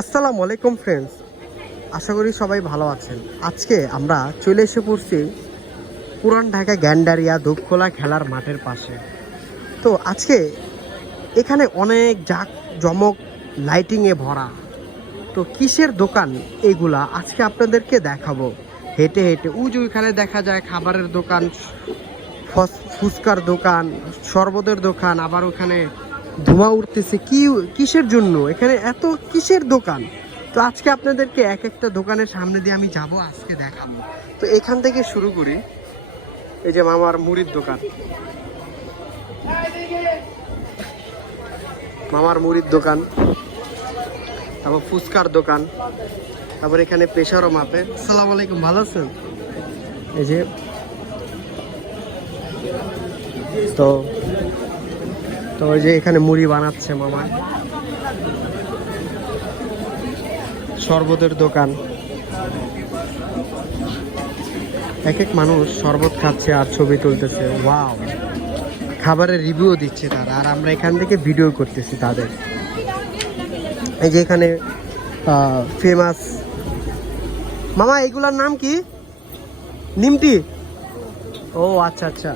আসসালামু আলাইকুম ফ্রেন্ডস, আশা করি সবাই ভালো আছেন। আজকে আমরা চলে এসে পড়ছি পুরান ঢাকা গ্যান্ডারিয়া দুপখোলা খেলার মাঠের পাশে। তো আজকে এখানে অনেক জমক লাইটিংয়ে ভরা। তো কিসের দোকান এগুলা আজকে আপনাদেরকে দেখাবো হেঁটে হেঁটে। ওইখানে দেখা যায় খাবারের দোকান, ফুচকার দোকান, শরবতের দোকান, আবার ওখানে ধোঁয়া উঠতেছে। কিসের জন্য এখানে এত কিসের দোকান? তো আজকে আপনাদেরকে এক একটা দোকানের সামনে দিয়ে আমি যাব, আজকে দেখাবো। তো এখান থেকে শুরু করি। এই যে মামার মুড়ির দোকান, তারপর ফুচকার দোকান, তারপর এখানে প্রেসারও মাপে। আসসালামু আলাইকুম, ভালো আছেন? এই যে তো ওই যে এখানে মুড়ি বানাচ্ছে মামা। শরবতের দোকান, এক এক মানুষ শরবত খাচ্ছে আর ছবি তুলতেছে। ওয়াও, খাবারের রিভিউ দিচ্ছে তারা, আর আমরা এখান থেকে ভিডিও করতেছি তাদের। এই যে এখানে ফেমাস মামা, এগুলার নাম কি? নিমটি? ও আচ্ছা আচ্ছা।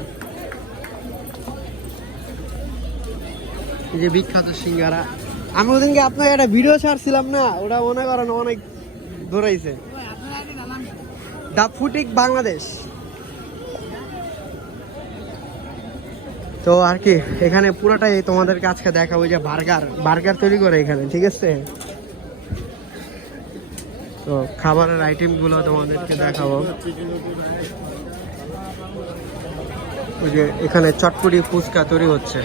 এই যে বিখ্যাত সিঙ্গারা। আমি ওদিনকে আপনাকে একটা ভিডিও ছাড়ছিলাম না, ওটা মনে করেন অনেক ধরাইছে। দা ফুটিক বাংলাদেশ। তো আর কি, এখানে পুরোটাই তোমাদেরকে আজকে দেখাবো। যে বার্গার তৈরি করে এখানে, ঠিক আছে? তো খাবারের আইটেম গুলো তোমাদেরকে দেখাবো। ওই যে এখানে চটপটি ফুচকা তৈরি হচ্ছে।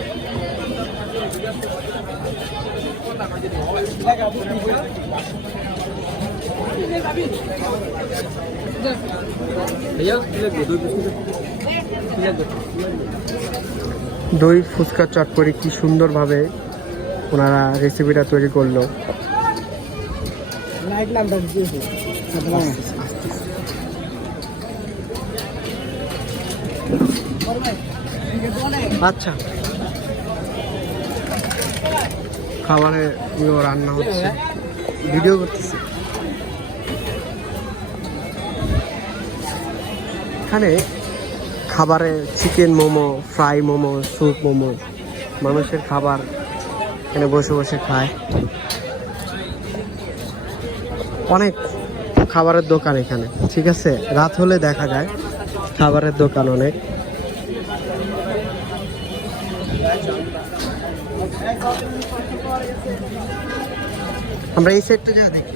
দই ফুচকা চটপটি কি সুন্দরভাবে ওনারা রেসিপিটা তৈরি করলো। আচ্ছা, খাবারে রান্না হচ্ছে, ভিডিও করতেছে। এখানে খাবারে chicken momo, fry momo, soup momo, মানুষের খাবার এখানে বসে বসে খায়। অনেক খাবারের দোকান এখানে, ঠিক আছে? রাত হলে দেখা যায় খাবারের দোকান অনেক। আমরা এই সেটটা যা দেখি।